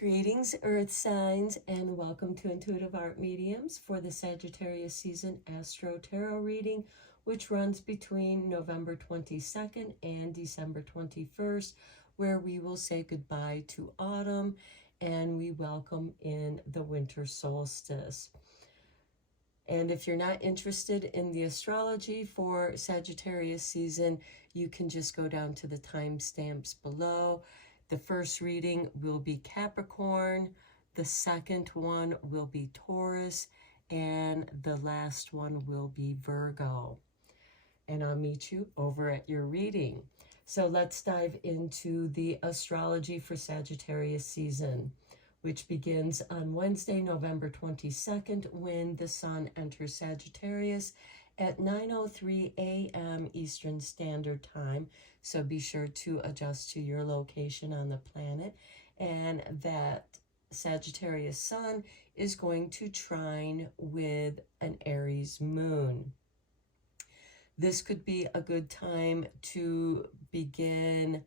Greetings, Earth signs, and welcome to Intuitive Art Mediums for the Sagittarius season Astro-Tarot reading, which runs between November 22nd and December 21st, where we will say goodbye to autumn and we welcome in the winter solstice. And if you're not interested in the astrology for Sagittarius season, you can just go down to the timestamps below. The first reading will be Capricorn, the second one will be Taurus, and the last one will be Virgo. And I'll meet you over at your reading. So let's dive into the astrology for Sagittarius season, which begins on Wednesday, November 22nd, when the sun enters Sagittarius at 9:03 a.m. Eastern Standard Time. So be sure to adjust to your location on the planet. And that Sagittarius sun is going to trine with an Aries moon. This could be a good time to begin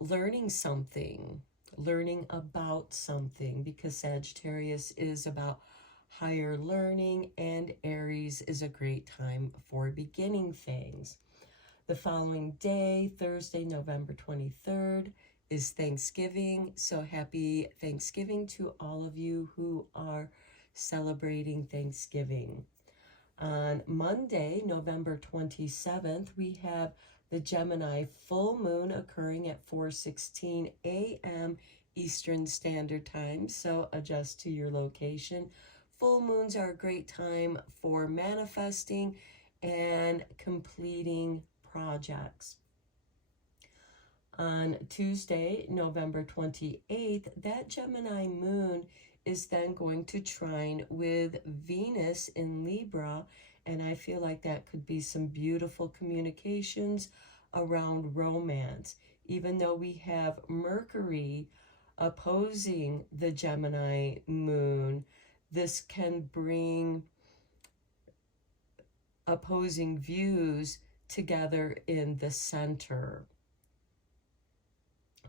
learning something, learning about something, because Sagittarius is about higher learning and Aries is a great time for beginning things. The following day, Thursday, November 23rd, is Thanksgiving. So happy Thanksgiving to all of you who are celebrating Thanksgiving. On Monday, November 27th, we have the Gemini full moon occurring at 4:16 a.m. Eastern Standard Time. So adjust to your location. Full moons are a great time for manifesting and completing projects. On Tuesday, November 28th, that Gemini moon is then going to trine with Venus in Libra, and I feel like that could be some beautiful communications around romance. Even though we have Mercury opposing the Gemini moon, this can bring opposing views together in the center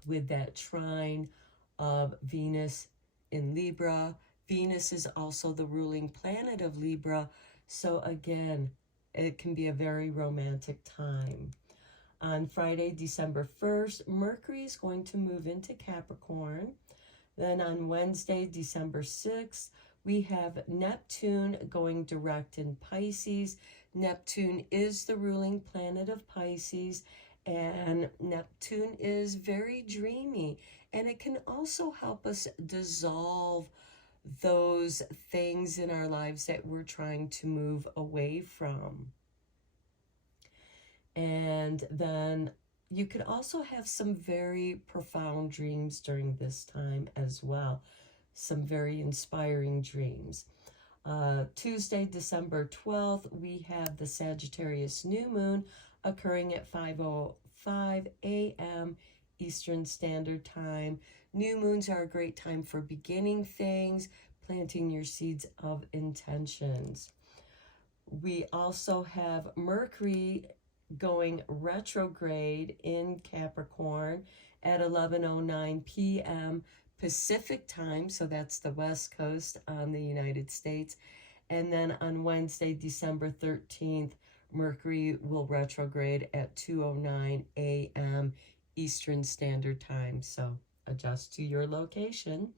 with that trine of Venus in Libra. Venus is also the ruling planet of Libra, so again, it can be a very romantic time. On Friday, December 1st, Mercury is going to move into Capricorn. Then on Wednesday, December 6th, we have Neptune going direct in Pisces. Neptune is the ruling planet of Pisces, and Neptune is very dreamy, and it can also help us dissolve those things in our lives that we're trying to move away from. And then you could also have some very profound dreams during this time as well. Some very inspiring dreams. Tuesday, December 12th, we have the Sagittarius new moon occurring at 5:05 a.m. Eastern Standard Time. New moons are a great time for beginning things, planting your seeds of intentions. We also have Mercury going retrograde in Capricorn at 11:09 p.m. Pacific time, so that's the West Coast on the United States. And then on Wednesday, December 13th, Mercury will retrograde at 2:09 a.m. Eastern Standard Time, so adjust to your location.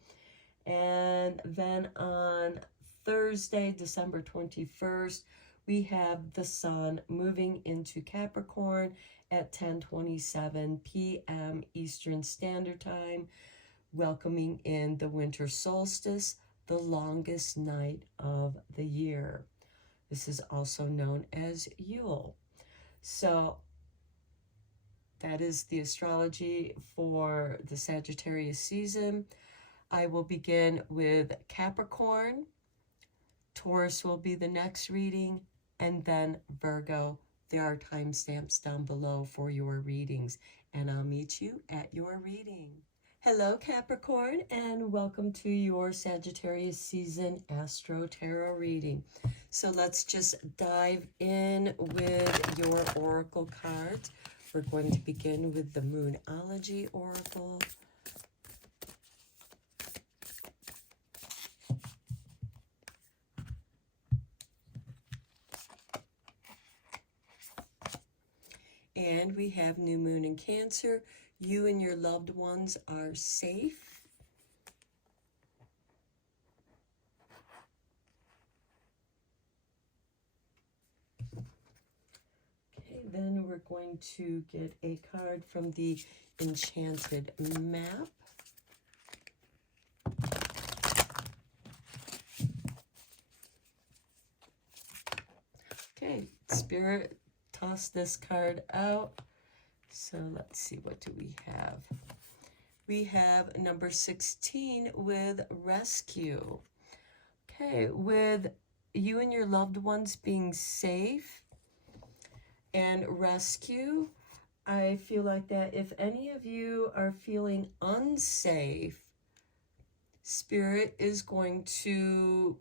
And then on Thursday, December 21st, we have the sun moving into Capricorn at 10:27 p.m. Eastern Standard Time, welcoming in the winter solstice, the longest night of the year. This is also known as Yule. So that is the astrology for the Sagittarius season. I will begin with Capricorn. Taurus will be the next reading, and then Virgo. There are timestamps down below for your readings, and I'll meet you at your reading. Hello, Capricorn, and welcome to your Sagittarius season Astro-Tarot reading. So let's just dive in with your oracle cards. We're going to begin with the Moonology Oracle. And we have new moon in Cancer. You and your loved ones are safe. Okay, then we're going to get a card from the Enchanted Map. Okay, Spirit tossed this card out. So let's see, what do we have? We have number 16 with rescue. Okay, with you and your loved ones being safe and rescue, I feel like that if any of you are feeling unsafe, Spirit is going to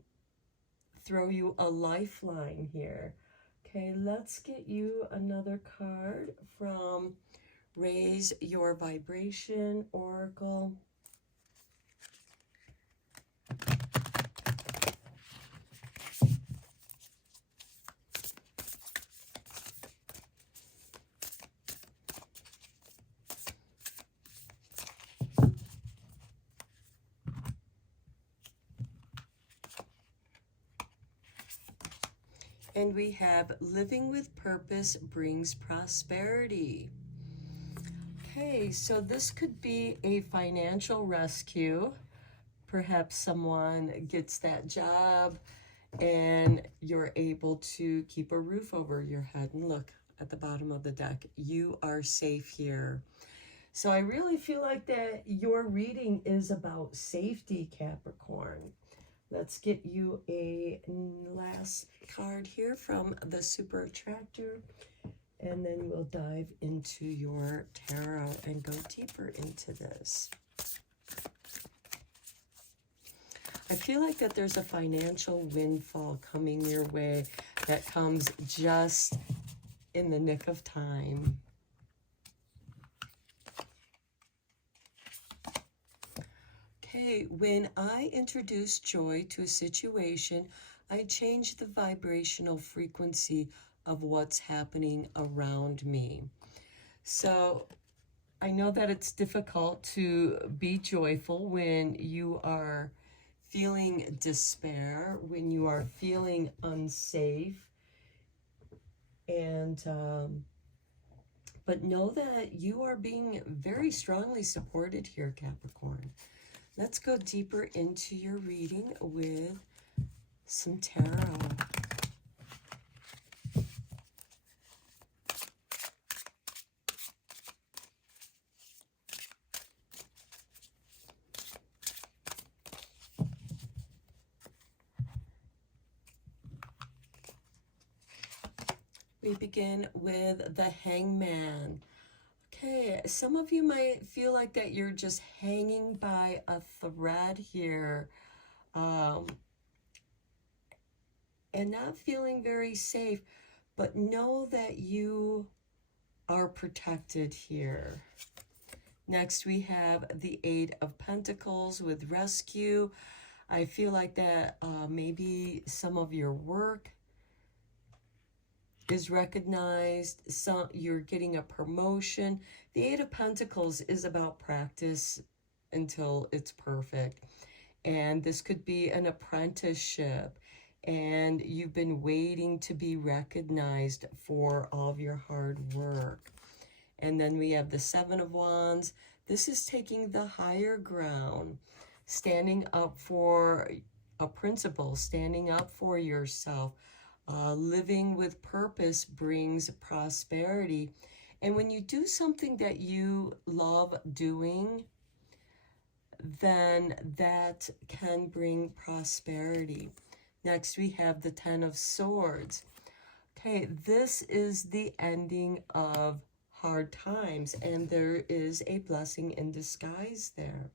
throw you a lifeline here. Okay, let's get you another card from Raise Your Vibration Oracle. And we have living with purpose brings prosperity. Okay, so this could be a financial rescue. Perhaps someone gets that job and you're able to keep a roof over your head. And look at the bottom of the deck, you are safe here. So I really feel like that your reading is about safety, Capricorn. Let's get you a last card here from the Super Attractor, and then we'll dive into your tarot and go deeper into this. I feel like that there's a financial windfall coming your way that comes just in the nick of time. Okay, when I introduce joy to a situation, I change the vibrational frequency of what's happening around me. So I know that it's difficult to be joyful when you are feeling despair, when you are feeling unsafe, and but know that you are being very strongly supported here, Capricorn. Let's go deeper into your reading with some tarot. We begin with the Hangman. Okay, some of you might feel like that you're just hanging by a thread here, and not feeling very safe, but know that you are protected here. Next, we have the Eight of Pentacles with rescue. I feel like that maybe some of your work is recognized, you're getting a promotion. The Eight of Pentacles is about practice until it's perfect. And this could be an apprenticeship, and you've been waiting to be recognized for all of your hard work. And then we have the Seven of Wands. This is taking the higher ground, standing up for a principle, standing up for yourself. Living with purpose brings prosperity. And when you do something that you love doing, then that can bring prosperity. Next, we have the Ten of Swords. Okay, this is the ending of hard times, and there is a blessing in disguise there.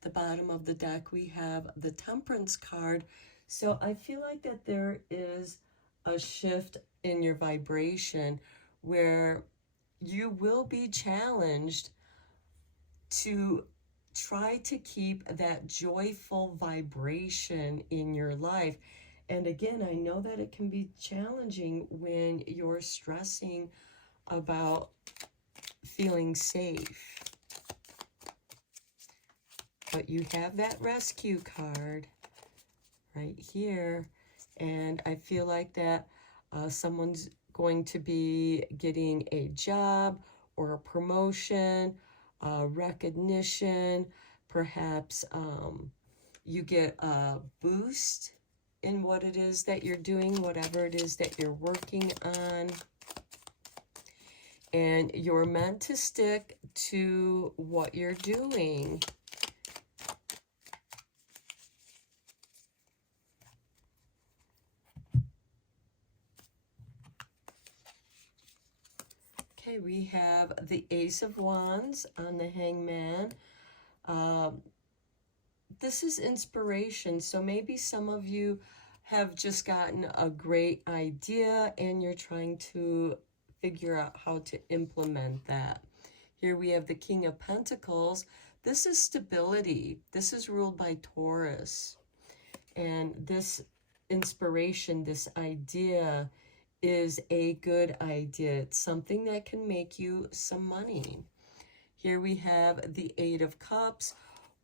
The bottom of the deck, we have the Temperance card. So I feel like that there is a shift in your vibration where you will be challenged to try to keep that joyful vibration in your life. And again, I know that it can be challenging when you're stressing about feeling safe. But you have that rescue card right here. And I feel like that someone's going to be getting a job or a promotion, recognition. Perhaps you get a boost in what it is that you're doing, whatever it is that you're working on. And you're meant to stick to what you're doing. Okay, we have the Ace of Wands on the Hangman. This is inspiration. So maybe some of you have just gotten a great idea and you're trying to figure out how to implement that. Here we have the King of Pentacles. This is stability. This is ruled by Taurus. And this inspiration, this idea is a good idea. It's something that can make you some money. Here we have the Eight of Cups,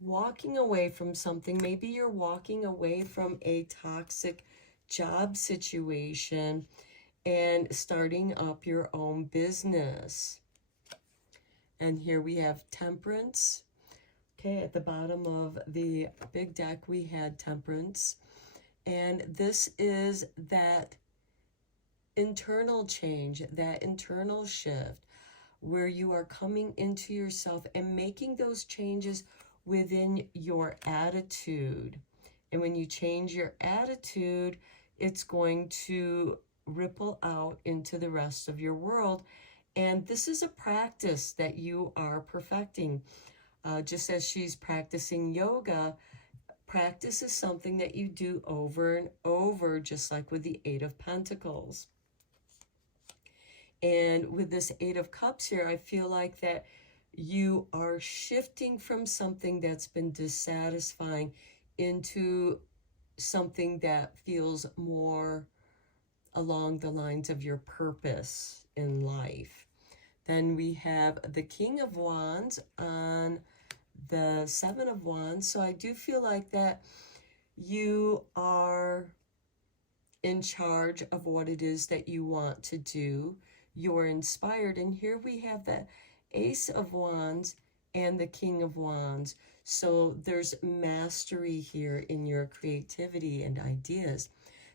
walking away from something. Maybe you're walking away from a toxic job situation and starting up your own business. And here we have Temperance. Okay, at the bottom of the big deck, we had Temperance. And this is that internal change, that internal shift, where you are coming into yourself and making those changes within your attitude. And when you change your attitude, it's going to ripple out into the rest of your world. And this is a practice that you are perfecting. Just as she's practicing yoga, practice is something that you do over and over, just like with the Eight of Pentacles. And with this Eight of Cups here, I feel like that you are shifting from something that's been dissatisfying into something that feels more along the lines of your purpose in life. Then we have the King of Wands on the Seven of Wands. So I do feel like that you are in charge of what it is that you want to do. You're inspired. And here we have the Ace of Wands and the King of Wands. So there's mastery here in your creativity and ideas.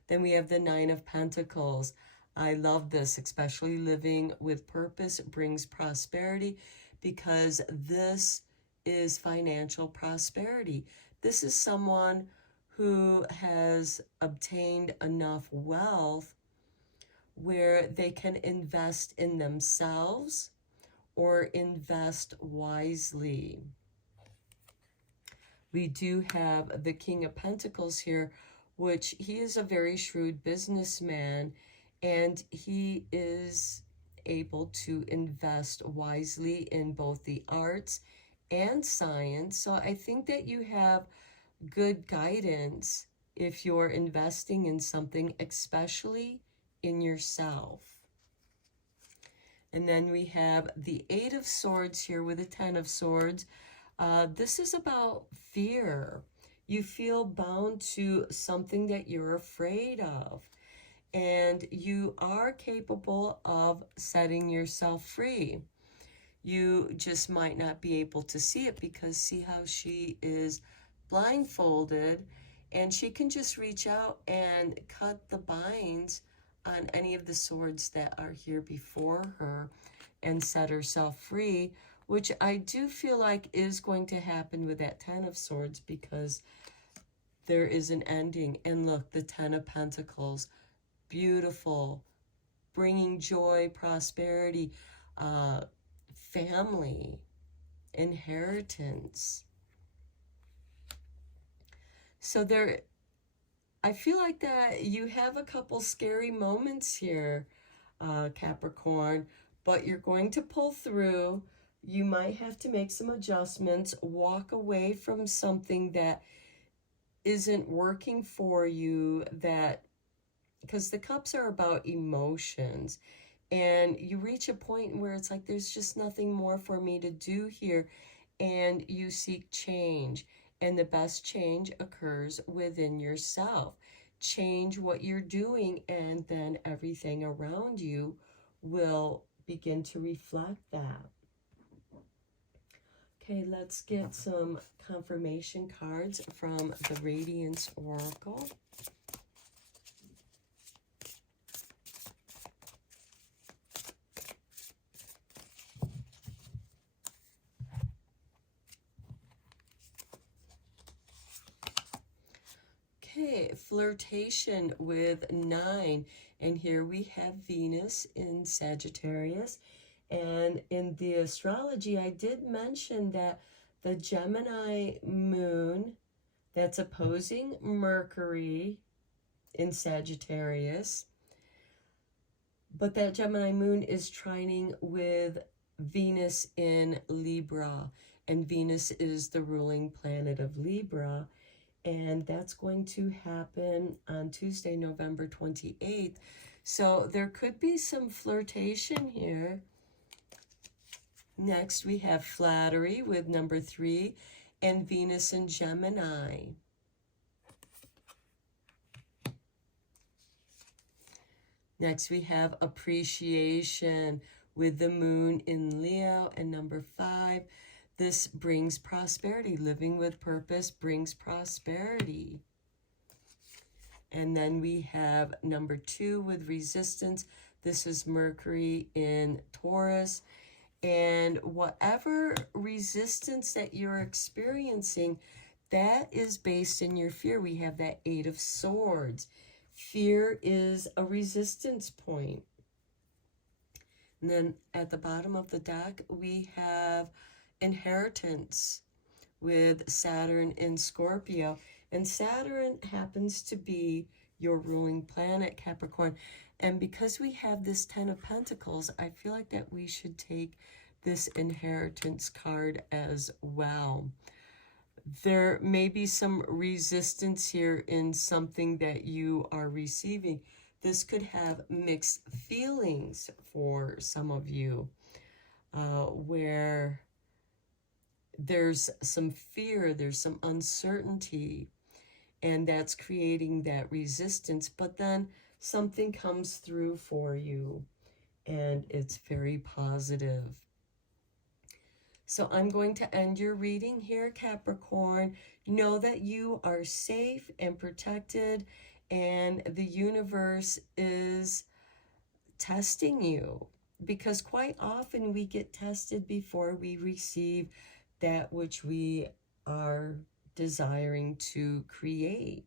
Then we have the Nine of Pentacles. I love this, especially living with purpose brings prosperity, because this is financial prosperity. This is someone who has obtained enough wealth where they can invest in themselves or invest wisely. We do have the King of Pentacles here, which he is a very shrewd businessman, and he is able to invest wisely in both the arts and science. So I think that you have good guidance if you're investing in something, especially in yourself. And then we have the Eight of Swords here with the Ten of Swords. This is about fear. You feel bound to something that you're afraid of. And you are capable of setting yourself free. You just might not be able to see it, because see how she is blindfolded, and she can just reach out and cut the binds on any of the swords that are here before her and set herself free, which I do feel like is going to happen with that Ten of Swords, because there is an ending. And look, the Ten of Pentacles, beautiful, bringing joy, prosperity, family, inheritance. So there, I feel like that you have a couple scary moments here, Capricorn, but you're going to pull through. You might have to make some adjustments, walk away from something that isn't working for you, that because the cups are about emotions, And you reach a point where it's like, there's just nothing more for me to do here. And you seek change. And the best change occurs within yourself. Change what you're doing, and then everything around you will begin to reflect that. Okay, let's get some confirmation cards from the Radiance Oracle. Okay, flirtation with 9. And here we have Venus in Sagittarius. And in the astrology, I did mention that the Gemini moon that's opposing Mercury in Sagittarius, but that Gemini moon is trining with Venus in Libra, and Venus is the ruling planet of Libra, and that's going to happen on Tuesday, November 28th. So there could be some flirtation here. Next, we have flattery with number 3 and Venus in Gemini. Next, we have appreciation with the moon in Leo and number 5. This brings prosperity. Living with purpose brings prosperity. And then we have number 2 with resistance. This is Mercury in Taurus. And whatever resistance that you're experiencing, that is based in your fear. We have that 8 of Swords. Fear is a resistance point. And then at the bottom of the deck, we have inheritance with Saturn in Scorpio. And Saturn happens to be your ruling planet, Capricorn. And because we have this 10 of Pentacles, I feel like that we should take this inheritance card as well. There may be some resistance here in something that you are receiving. This could have mixed feelings for some of you, where there's some fear, there's some uncertainty, and that's creating that resistance. But then something comes through for you, and it's very positive. So I'm going to end your reading here, Capricorn. Know that you are safe and protected, and the universe is testing you, because quite often we get tested before we receive that which we are desiring to create.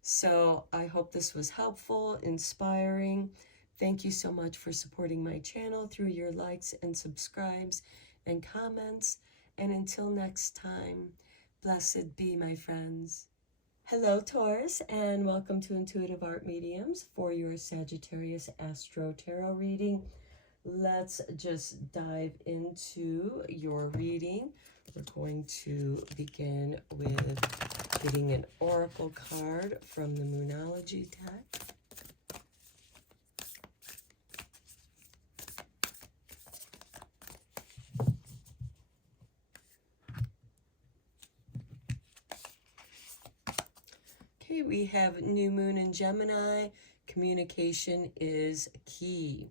So I hope this was helpful, inspiring. Thank you so much for supporting my channel through your likes and subscribes and comments. And until next time, blessed be, my friends. Hello, Taurus, and welcome to Intuitive Art Mediums for your Sagittarius Astro-Tarot reading. Let's just dive into your reading. We're going to begin with getting an oracle card from the Moonology deck. Okay, we have new moon in Gemini. Communication is key.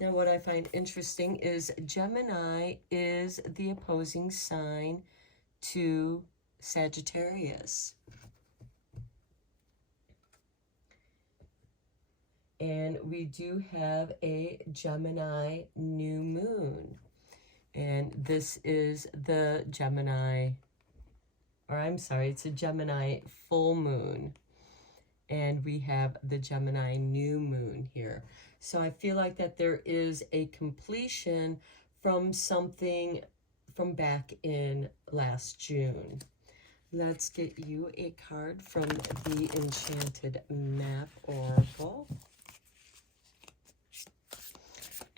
Now, what I find interesting is Gemini is the opposing sign to Sagittarius. And we do have a Gemini new moon. And this is the Gemini, or I'm sorry, it's a Gemini full moon. And we have the Gemini new moon here. So I feel like that there is a completion from something from back in last June. Let's get you a card from the Enchanted Map Oracle.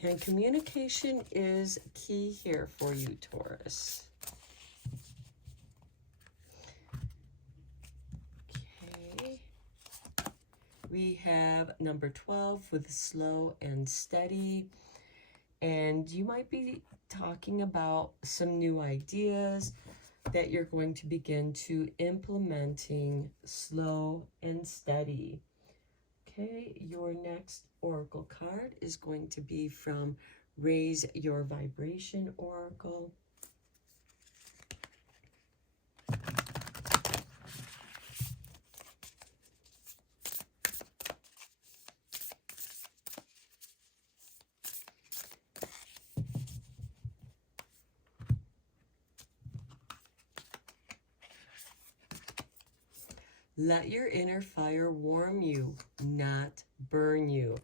And communication is key here for you, Taurus. we have number 12 with slow and steady. And you might be talking about some new ideas that you're going to begin to implementing slow and steady. Okay, your next oracle card is going to be from Raise Your Vibration Oracle. Let your inner fire warm you, not burn you.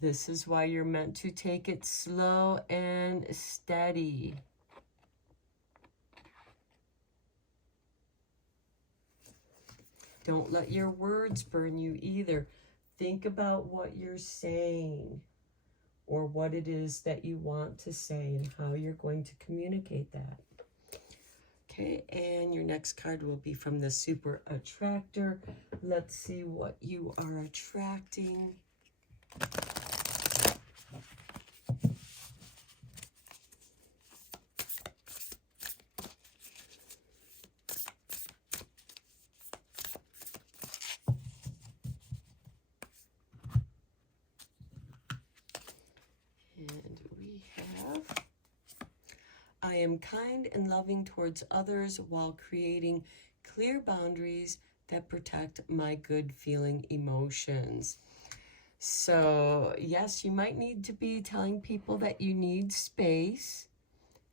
This is why you're meant to take it slow and steady. Don't let your words burn you either. Think about what you're saying or what it is that you want to say and how you're going to communicate that. Okay, and your next card will be from the Super Attractor. Let's see what you are attracting. And we have, I am kind and loving towards others while creating clear boundaries that protect my good feeling emotions. So yes, you might need to be telling people that you need space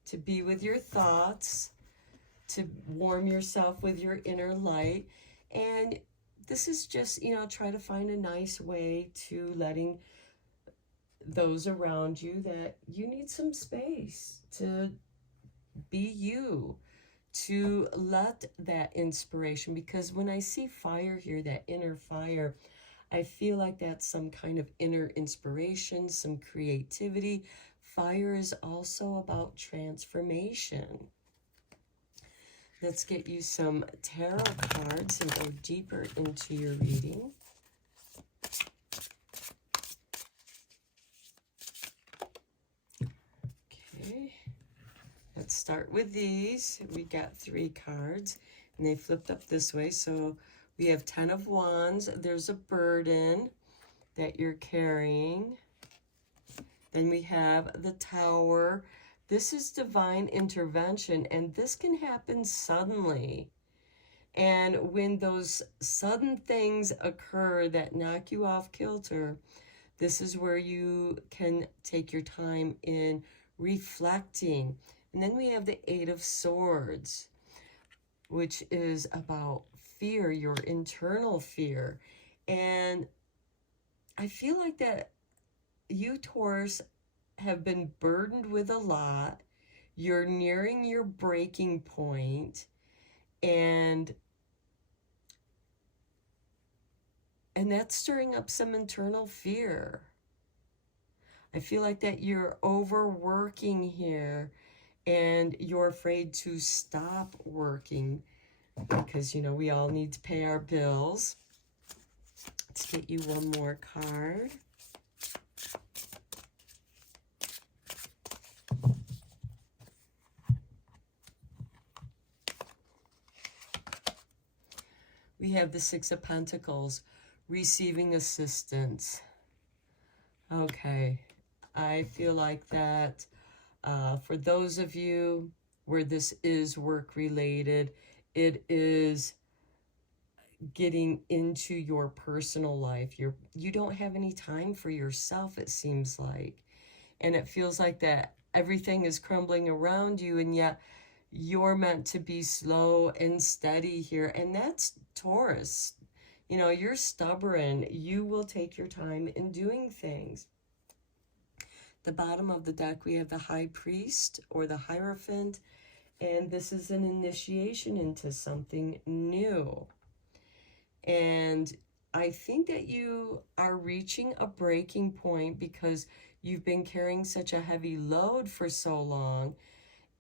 to be with your thoughts, to warm yourself with your inner light. And this is just, you know, try to find a nice way to letting those around you that you need some space to be you, to let that inspiration, because when I see fire here, that inner fire, I feel like that's some kind of inner inspiration, some creativity. Fire is also about transformation. Let's get you some tarot cards and go deeper into your reading. Okay, let's start with these. We got 3 cards and they flipped up this way. So we have 10 of Wands. There's a burden that you're carrying. Then we have the Tower. This is divine intervention, and this can happen suddenly. And when those sudden things occur that knock you off kilter, this is where you can take your time in reflecting. And then we have the 8 of Swords, which is about fear, your internal fear. And I feel like that you, Taurus, have been burdened with a lot. You're nearing your breaking point, and that's stirring up some internal fear. I feel like that you're overworking here and you're afraid to stop working because, you know, we all need to pay our bills. Let's get you one more card. We have the 6 of Pentacles, receiving assistance. Okay, I feel like that for those of you where this is work related, it is getting into your personal life. You don't have any time for yourself, it seems like. And it feels like that everything is crumbling around you, and yet you're meant to be slow and steady here. And that's Taurus. You know, you're stubborn. You will take your time in doing things. The bottom of the deck, we have the High Priest or the Hierophant. And this is an initiation into something new. And I think that you are reaching a breaking point because you've been carrying such a heavy load for so long.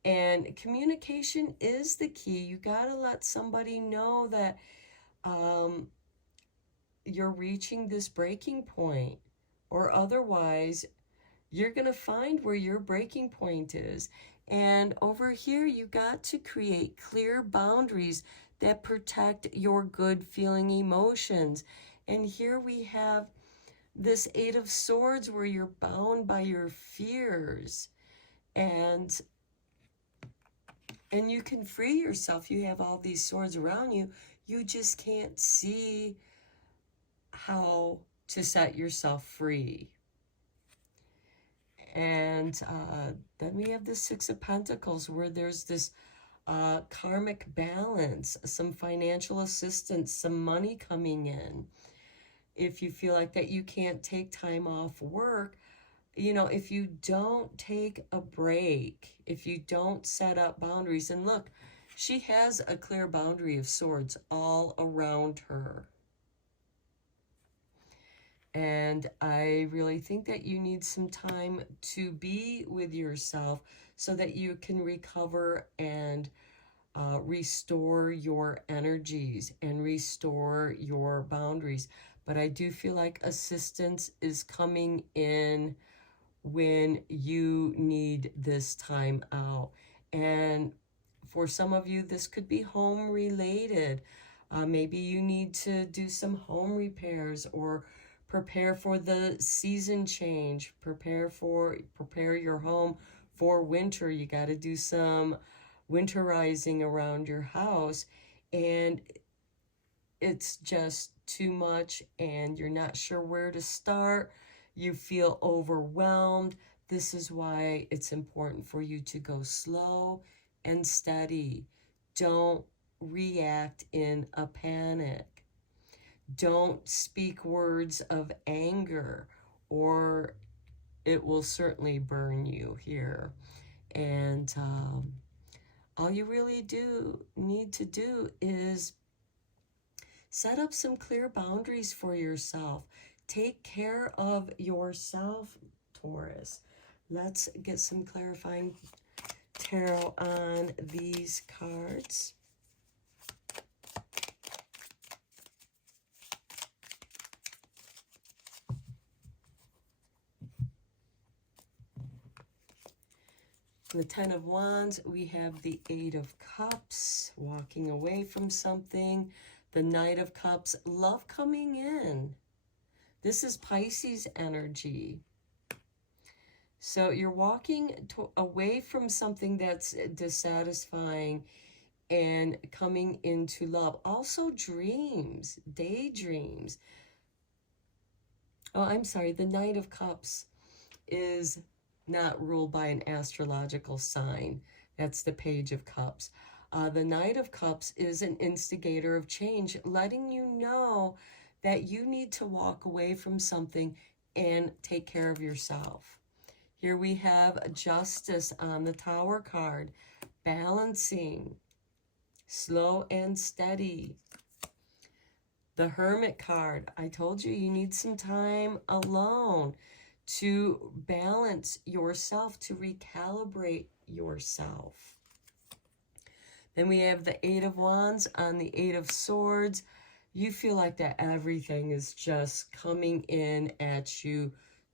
And communication is the key. You got to let somebody know that you're reaching this breaking point, or otherwise you're going to find where your breaking point is. And over here, you got to create clear boundaries that protect your good feeling emotions. And here we have this Eight of Swords where you're bound by your fears. And you can free yourself. You have all these swords around you. You just can't see how to set yourself free. And then we have the Six of Pentacles where there's this karmic balance, some financial assistance, some money coming in. If you feel like that you can't take time off work, you know, if you don't take a break, if you don't set up boundaries, and look, she has a clear boundary of swords all around her. And I really think that you need some time to be with yourself so that you can recover and restore your energies and restore your boundaries. But I do feel like assistance is coming in when you need this time out. And for some of you, this could be home related. Maybe you need to do some home repairs or prepare for the season change. Prepare your home for winter. You got to do some winterizing around your house, and it's just too much and you're not sure where to start. You feel overwhelmed. This is why it's important for you to go slow and steady. Don't react in a panic. Don't speak words of anger, or it will certainly burn you here. And all you really need to do is set up some clear boundaries for yourself. Take care of yourself, Taurus. Let's get some clarifying tarot on these cards. The Ten of Wands, we have the Eight of Cups, walking away from something. The Knight of Cups, love coming in. This is Pisces energy. So you're walking away from something that's dissatisfying and coming into love. Also dreams, daydreams. Oh, I'm sorry. The Knight of Cups is not ruled by an astrological sign. That's the Page of Cups. The Knight of Cups is an instigator of change, letting you know that you need to walk away from something and take care of yourself. Here we have Justice on the Tower card, balancing, slow and steady. The Hermit card, I told you, you need some time alone to balance yourself, to recalibrate yourself. Then we have the Eight of Wands on the Eight of Swords. You feel like that everything is just coming in at you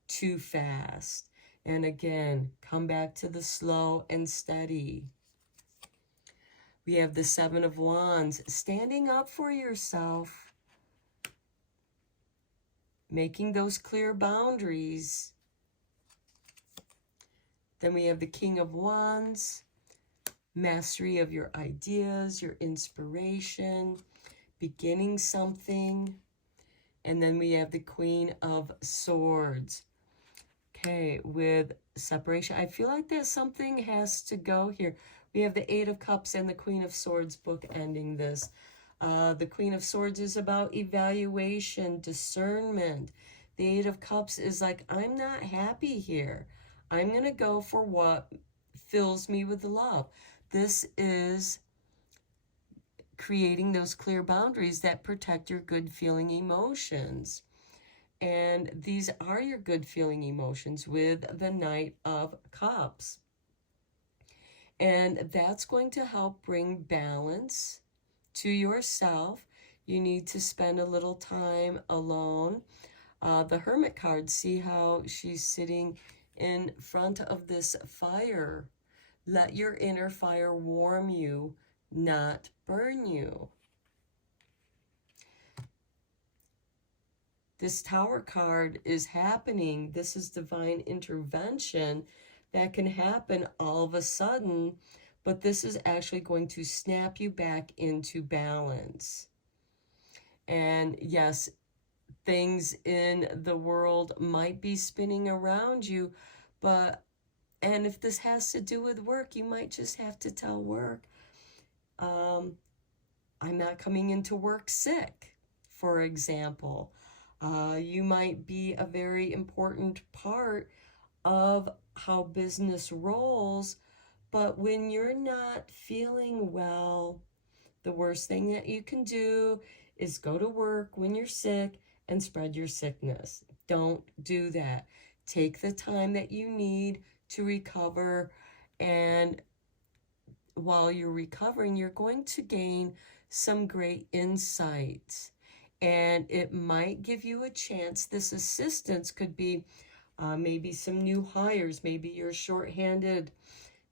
too fast. And again, come back to the slow and steady. We have the Seven of Wands, standing up for yourself, making those clear boundaries. Then we have the King of Wands, mastery of your ideas, your inspiration, beginning something. And then we have the Queen of Swords. Okay, with separation, I feel like that something has to go here. We have the Eight of Cups and the Queen of Swords book ending this. The Queen of Swords is about evaluation, discernment. The Eight of Cups is like, I'm not happy here. I'm going to go for what fills me with love. This is creating those clear boundaries that protect your good feeling emotions. And these are your good feeling emotions with the Knight of Cups. And that's going to help bring balance to yourself. you need to spend a little time alone. The Hermit card, see how she's sitting in front of this fire. Let your inner fire warm you, not burn you. This Tower card is happening. This is divine intervention that can happen all of a sudden, but this is actually going to snap you back into balance. And yes, things in the world might be spinning around you, and if this has to do with work, you might just have to tell work, I'm not coming into work sick, for example. You might be a very important part of how business rolls, but when you're not feeling well, the worst thing that you can do is go to work when you're sick and spread your sickness. Don't do that. Take the time that you need to recover, and while you're recovering, you're going to gain some great insights, and it might give you a chance. This assistance could be maybe some new hires. Maybe you're shorthanded,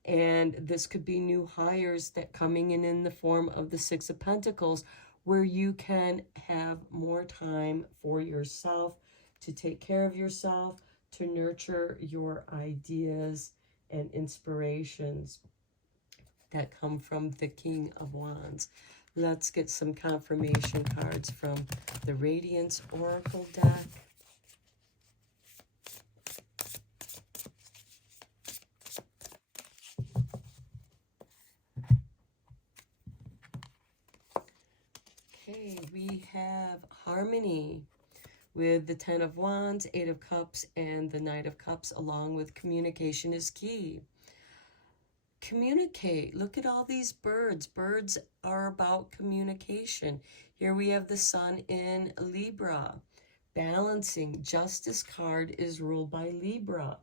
and this could be new hires that coming in the form of the Six of Pentacles, where you can have more time for yourself, to take care of yourself, to nurture your ideas and inspirations that come from the King of Wands. Let's get some confirmation cards from the Radiance Oracle deck. Okay, we have harmony with the Ten of Wands, Eight of Cups, and the Knight of Cups, along with communication is key. Communicate. Look at all these birds. Birds are about communication. Here we have the Sun in Libra. Balancing. Justice card is ruled by Libra.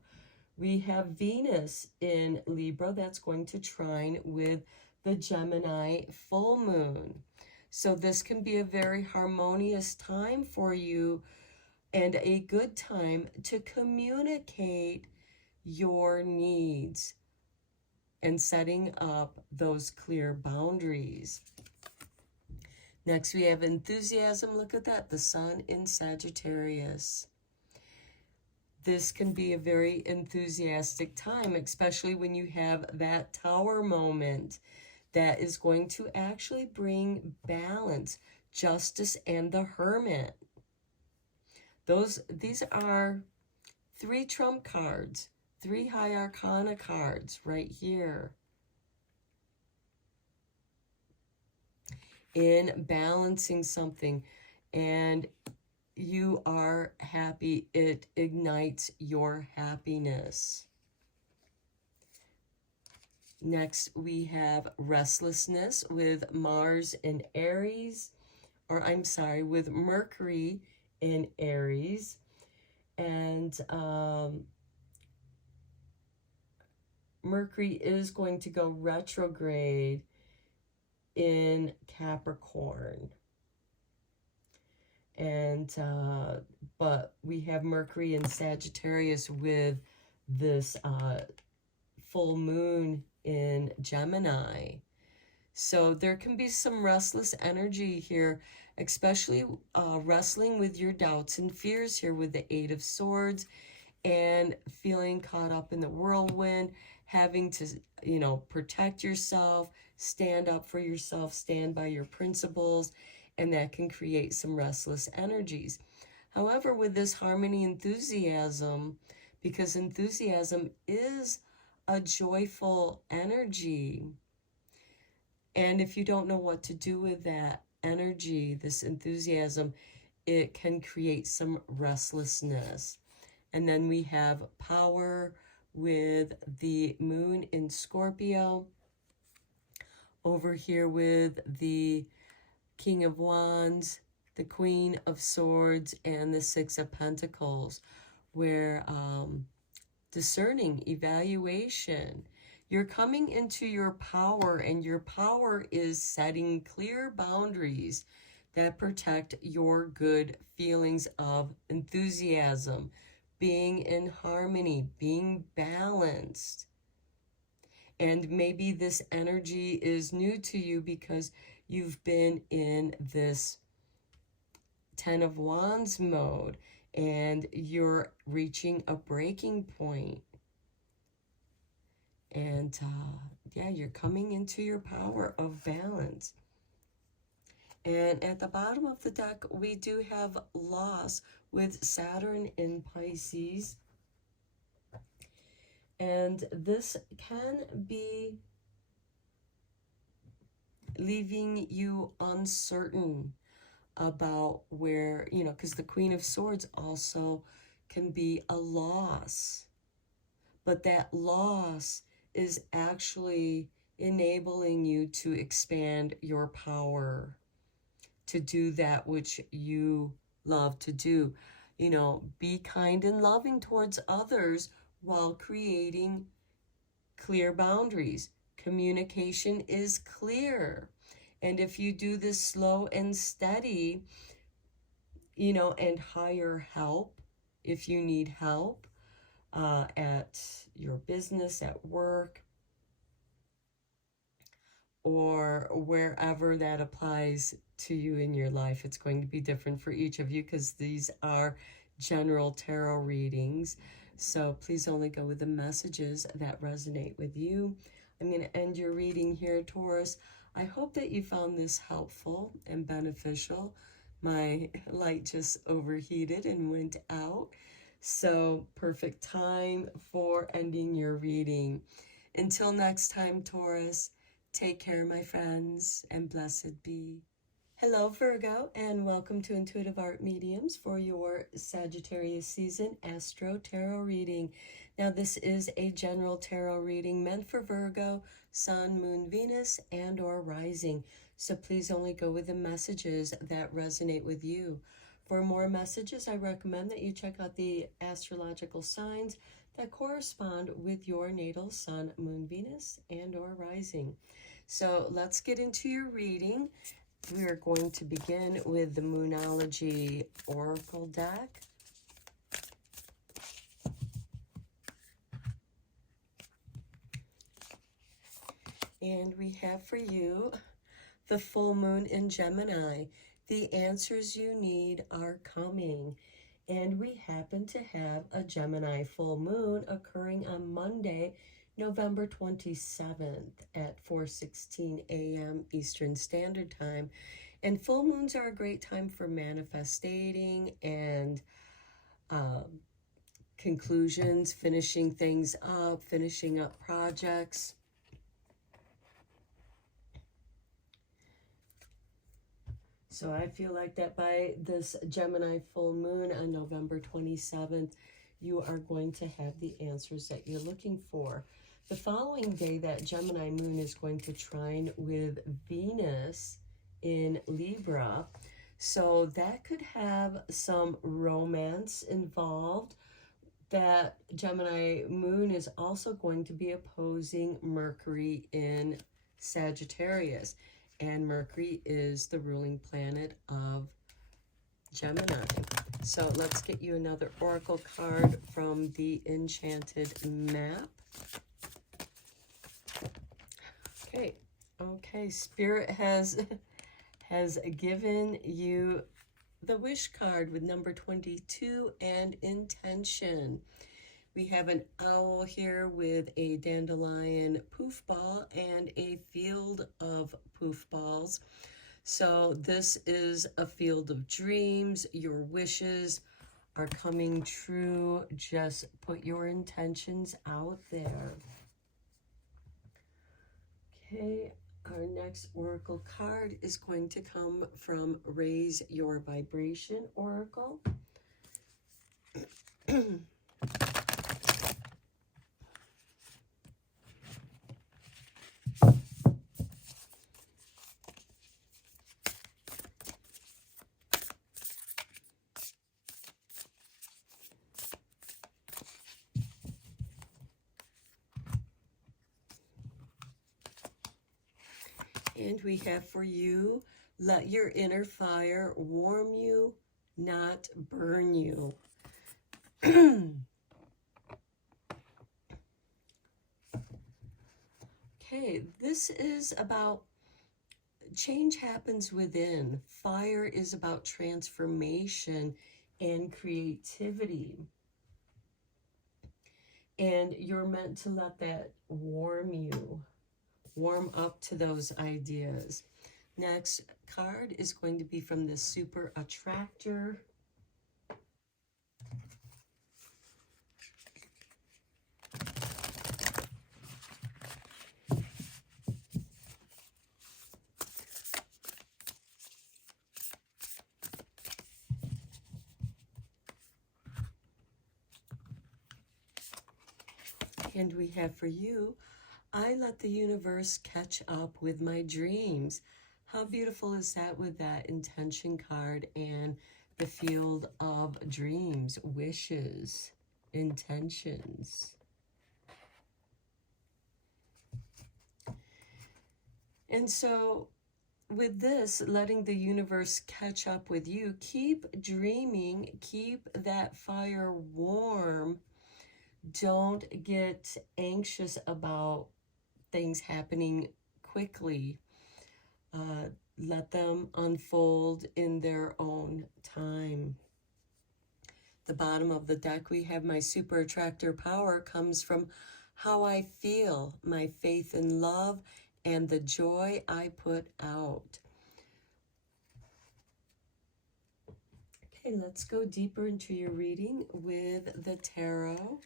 We have Venus in Libra. That's going to trine with the Gemini full moon. So this can be a very harmonious time for you, and a good time to communicate your needs and setting up those clear boundaries. Next, we have enthusiasm. Look at that, the Sun in Sagittarius. This can be a very enthusiastic time, especially when you have that Tower moment that is going to actually bring balance, justice, and the Hermit. These are 3 trump cards, 3 high arcana cards right here. In balancing something, and you are happy, it ignites your happiness. Next, we have restlessness with Mars in Aries, or I'm sorry, with Mercury in Aries, and Mercury is going to go retrograde in Capricorn, and but we have Mercury in Sagittarius with this full moon in Gemini. So there can be some restless energy here, especially wrestling with your doubts and fears here with the Eight of Swords, and feeling caught up in the whirlwind, having to, protect yourself, stand up for yourself, stand by your principles, and that can create some restless energies. However, with this harmony enthusiasm, because enthusiasm is a joyful energy, and if you don't know what to do with that energy, this enthusiasm, it can create some restlessness. And then we have power with the moon in Scorpio. Over here with the King of Wands, the Queen of Swords, and the Six of Pentacles, where discerning, evaluation, you're coming into your power, and your power is setting clear boundaries that protect your good feelings of enthusiasm, being in harmony, being balanced. And maybe this energy is new to you because you've been in this Ten of Wands mode and you're reaching a breaking point. And yeah, you're coming into your power of balance. And at the bottom of the deck, we do have loss with Saturn in Pisces. And this can be leaving you uncertain about where, you know, because the Queen of Swords also can be a loss. But that loss is actually enabling you to expand your power, to do that which you love to do. You know, be kind and loving towards others while creating clear boundaries. Communication is clear. And if you do this slow and steady, you know, and hire help if you need help at your business, at work, or wherever that applies to you in your life. It's going to be different for each of you because these are general tarot readings. So please only go with the messages that resonate with you. I'm going to end your reading here, Taurus. I hope that you found this helpful and beneficial. My light just overheated and went out. So perfect time for ending your reading. Until next time, Taurus, take care, my friends, and blessed be. Hello, Virgo, and welcome to Intuitive Art Mediums for your Sagittarius season Astro-Tarot reading. Now, this is a general tarot reading meant for Virgo, Sun, Moon, Venus, and or Rising. So please only go with the messages that resonate with you. For more messages, I recommend that you check out the astrological signs that correspond with your natal Sun, Moon, Venus, and or Rising. So let's get into your reading. We are going to begin with the Moonology Oracle deck. And we have for you the full moon in Gemini. The answers you need are coming. And we happen to have a Gemini full moon occurring on Monday, November 27th at 4:16 a.m. Eastern Standard Time. And full moons are a great time for manifesting and conclusions, finishing things up, finishing up projects. So I feel like that by this Gemini full moon on November 27th, you are going to have the answers that you're looking for. The following day, that Gemini moon is going to trine with Venus in Libra. So that could have some romance involved. That Gemini moon is also going to be opposing Mercury in Sagittarius. And Mercury is the ruling planet of Gemini. So let's get you another oracle card from the Enchanted Map. Okay, Spirit has given you the wish card with number 22 and intention. We have an owl here with a dandelion poof ball and a field of poof balls. So this is a field of dreams. Your wishes are coming true. Just put your intentions out there. Okay, our next oracle card is going to come from Raise Your Vibration Oracle. And we have for you Let your inner fire warm you, not burn you. Okay, this is about change happens within. Fire is about transformation and creativity. And you're meant to let that warm you, warm up to those ideas. Next card is going to be from the Super Attractor. And we have for you, I let the universe catch up with my dreams. How beautiful is that with that intention card and the field of dreams, wishes, intentions. And so with this, letting the universe catch up with you, keep dreaming, keep that fire warm. Don't get anxious about things happening quickly. Let them unfold in their own time. The bottom of the deck, we have my super attractor power comes from how I feel, my faith in love, and the joy I put out. Okay, let's go deeper into your reading with the tarot.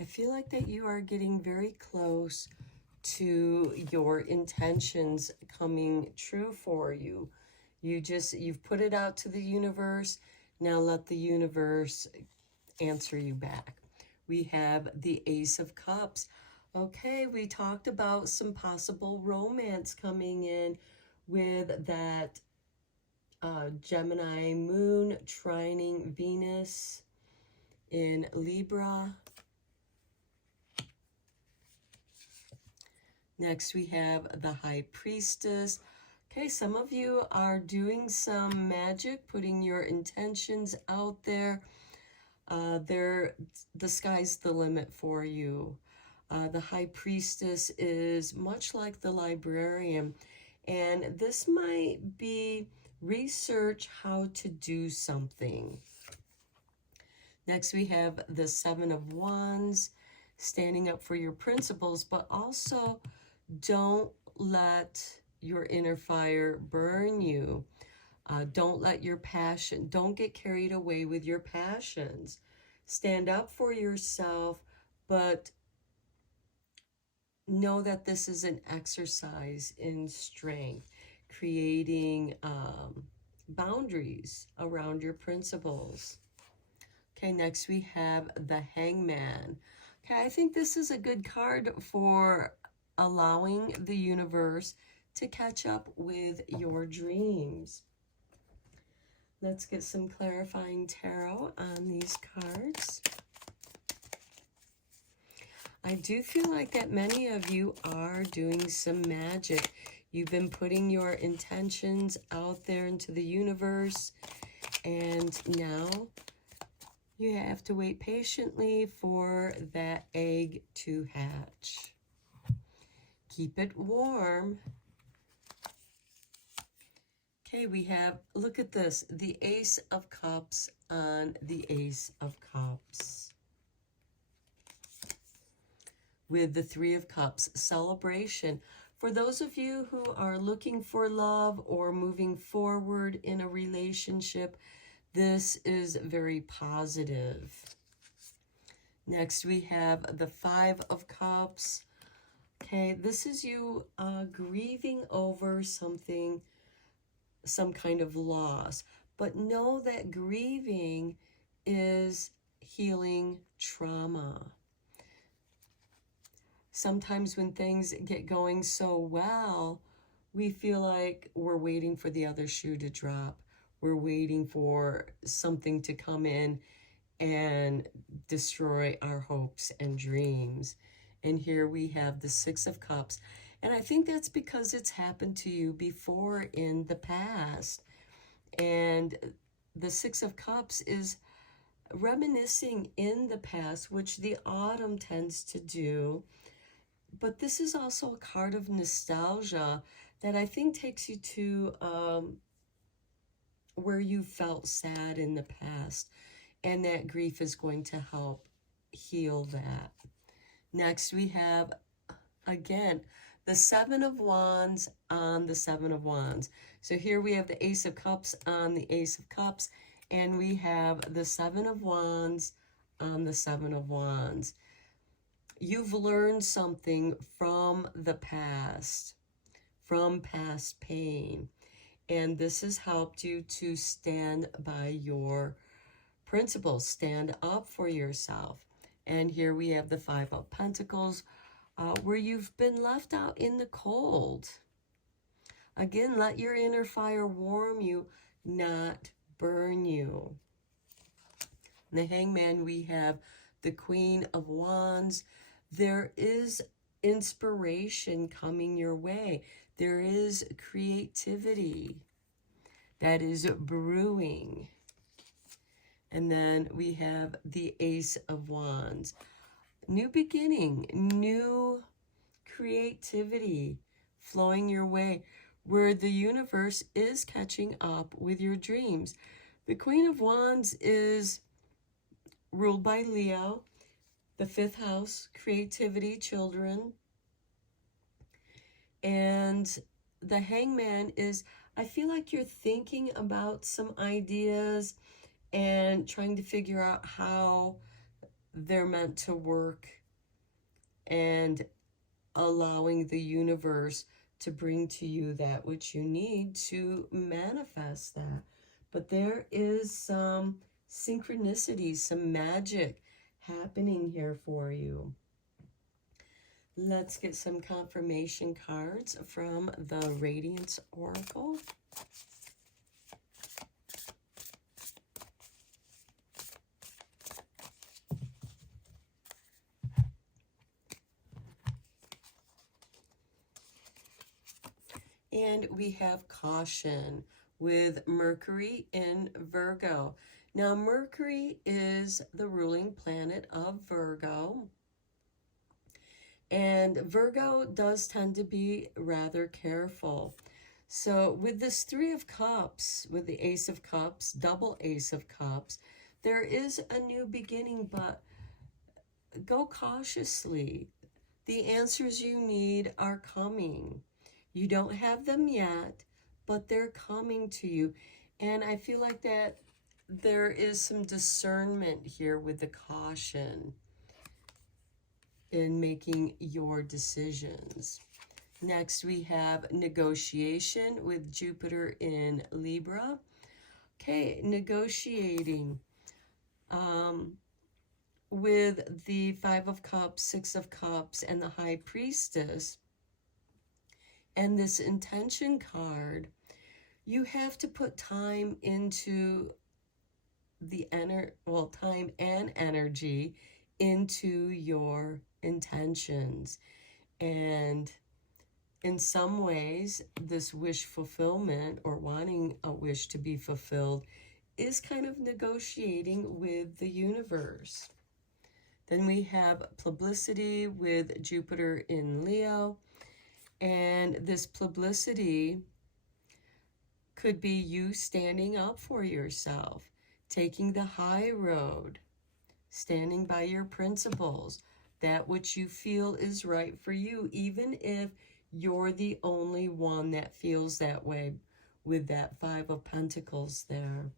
I feel like that you are getting very close to your intentions coming true for you. You've put it out to the universe. Now let the universe answer you back. We have the Ace of Cups. Okay, we talked about some possible romance coming in with that Gemini moon trining Venus in Libra. Next, we have the High Priestess. Okay, some of you are doing some magic, putting your intentions out there. The sky's the limit for you. The High Priestess is much like the Librarian, and this might be research how to do something. Next, we have the Seven of Wands, standing up for your principles, but also don't let your inner fire burn you. Don't let your passion, don't get carried away with your passions. Stand up for yourself, but know that this is an exercise in strength, creating boundaries around your principles. Okay, next we have the Hangman. Okay, I think this is a good card for allowing the universe to catch up with your dreams. Let's get some clarifying tarot on these cards. I do feel like that many of you are doing some magic. You've been putting your intentions out there into the universe, and now you have to wait patiently for that egg to hatch. Keep it warm. Okay, we have, look at this, the Ace of Cups on the Ace of Cups. With the Three of Cups, celebration. For those of you who are looking for love or moving forward in a relationship, this is very positive. Next, we have the Five of Cups. Okay, this is you grieving over something, some kind of loss. But know that grieving is healing trauma. Sometimes when things get going so well, we feel like we're waiting for the other shoe to drop. We're waiting for something to come in and destroy our hopes and dreams. And here we have the Six of Cups. And I think that's because it's happened to you before in the past. And the Six of Cups is reminiscing in the past, which the autumn tends to do. But this is also a card of nostalgia that I think takes you to where you felt sad in the past. And that grief is going to help heal that. Next, we have, again, the Seven of Wands on the Seven of Wands. So here we have the Ace of Cups on the Ace of Cups, and we have the Seven of Wands on the Seven of Wands. You've learned something from the past, from past pain, and this has helped you to stand by your principles, stand up for yourself. And here we have the Five of Pentacles, where you've been left out in the cold. Again, let your inner fire warm you, not burn you. In the Hangman, we have the Queen of Wands. There is inspiration coming your way. There is creativity that is brewing. And then we have the Ace of Wands. New beginning, new creativity flowing your way, where the universe is catching up with your dreams. The Queen of Wands is ruled by Leo, the 5th house, creativity, children. And the Hangman is, I feel like you're thinking about some ideas and trying to figure out how they're meant to work, and allowing the universe to bring to you that which you need to manifest that. But there is some synchronicity, some magic happening here for you. Let's get some confirmation cards from the Radiance Oracle. And we have caution with Mercury in Virgo. Now, Mercury is the ruling planet of Virgo. And Virgo does tend to be rather careful. So with this Three of Cups, with the Ace of Cups, double Ace of Cups, there is a new beginning, but go cautiously. The answers you need are coming. You don't have them yet, but they're coming to you. And I feel like that there is some discernment here with the caution in making your decisions. Next, we have negotiation with Jupiter in Libra. Okay, negotiating with the Five of Cups, Six of Cups, and the High Priestess. And this intention card, you have to put time into the time and energy into your intentions. And in some ways, this wish fulfillment, or wanting a wish to be fulfilled, is kind of negotiating with the universe. Then we have publicity with Jupiter in Leo. And this publicity could be you standing up for yourself, taking the high road, standing by your principles, that which you feel is right for you, even if you're the only one that feels that way, with that Five of Pentacles there.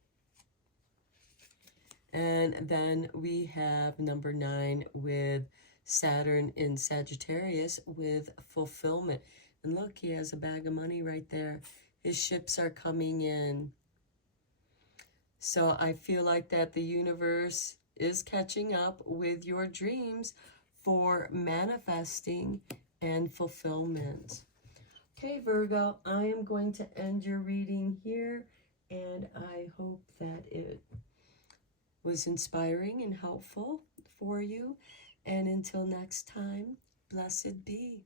And then we have number 9 with Saturn in Sagittarius with fulfillment. And look, he has a bag of money right there. His ships are coming in. So I feel like that the universe is catching up with your dreams for manifesting and fulfillment. Okay, Virgo, I am going to end your reading here, and I hope that it was inspiring and helpful for you. And until next time, blessed be.